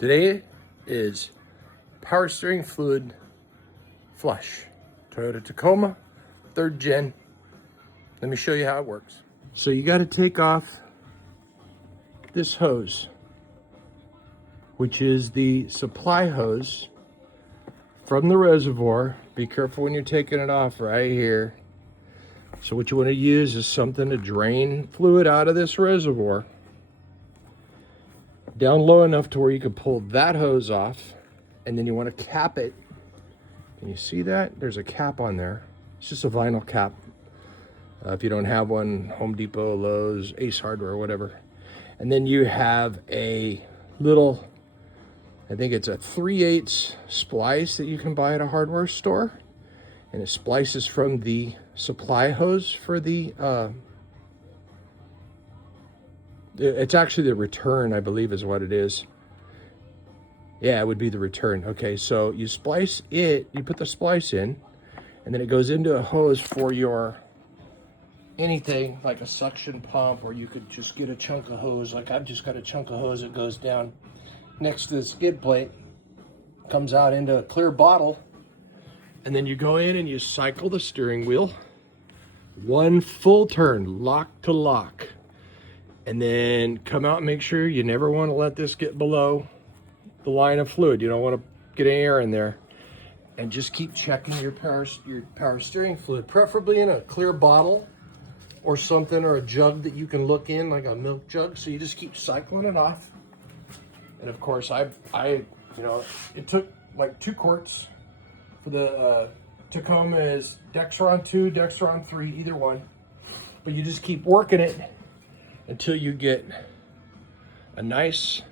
Today is power steering fluid flush. Toyota Tacoma, 3rd gen. Let me show you how it works. So you got to take off this hose, which is the supply hose from the reservoir. Be careful when you're taking it off right here. So what you want to use is something to drain fluid out of this reservoir down low enough to where you can pull that hose off, and then you want to cap it. Can you see that? There's a cap on there. It's just a vinyl cap. If you don't have one, Home Depot, Lowe's, Ace Hardware, whatever. And then you have a little, I think it's a 3/8 splice that you can buy at a hardware store. And it splices from the supply hose for the, it's actually the return, I believe is what it is. Yeah, it would be the return. Okay, so you splice it, you put the splice in, and then it goes into a hose for your anything like a suction pump, or you could just get a chunk of hose. Like I've just got a chunk of hose that goes down next to the skid plate, comes out into a clear bottle, and then you go in and you cycle the steering wheel, one full turn, lock to lock, and then come out and make sure you never want to let this get below the line of fluid. You don't want to get any air in there. And just keep checking your power steering fluid, preferably in a clear bottle or something, or a jug that you can look in, like a milk jug. So you just keep cycling it off. And of course, I you know, it took like 2 quarts for the Tacoma. Is Dexron 2, Dexron 3, either one. But you just keep working it until you get a nice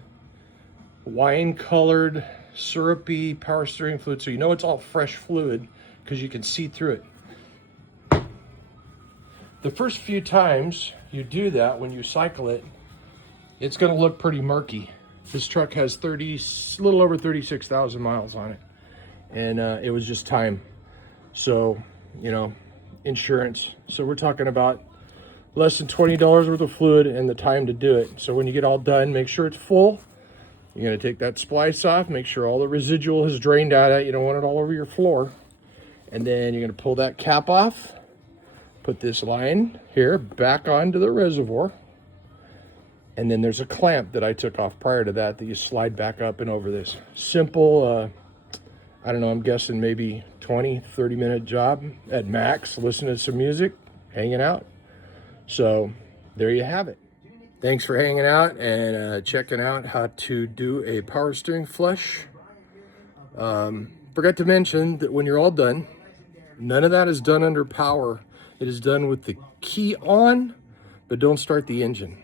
wine-colored, syrupy power steering fluid. So you know it's all fresh fluid because you can see through it. The first few times you do that, when you cycle it, it's going to look pretty murky. This truck has a little over 36,000 miles on it, and it was just time. So, you know, insurance. So we're talking about less than $20 worth of fluid and the time to do it. So when you get all done, make sure it's full. You're going to take that splice off, make sure all the residual has drained out of it. You don't want it all over your floor. And then you're going to pull that cap off, put this line here back onto the reservoir. And then there's a clamp that I took off prior to that you slide back up and over this. Simple, I don't know, I'm guessing maybe 20, 30-minute job at max, listening to some music, hanging out. So there you have it. Thanks for hanging out and checking out how to do a power steering flush. Forgot to mention that when you're all done, none of that is done under power. It is done with the key on, but don't start the engine.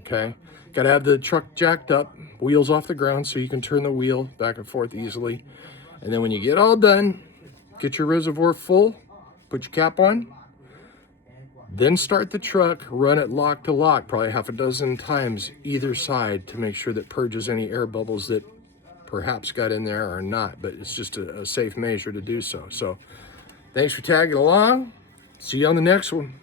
Okay? Got to have the truck jacked up, wheels off the ground, so you can turn the wheel back and forth easily. And then when you get all done, get your reservoir full, put your cap on, then start the truck, run it lock to lock, probably half a dozen times either side to make sure that purges any air bubbles that perhaps got in there or not, but it's just a safe measure to do so. So thanks for tagging along. See you on the next one.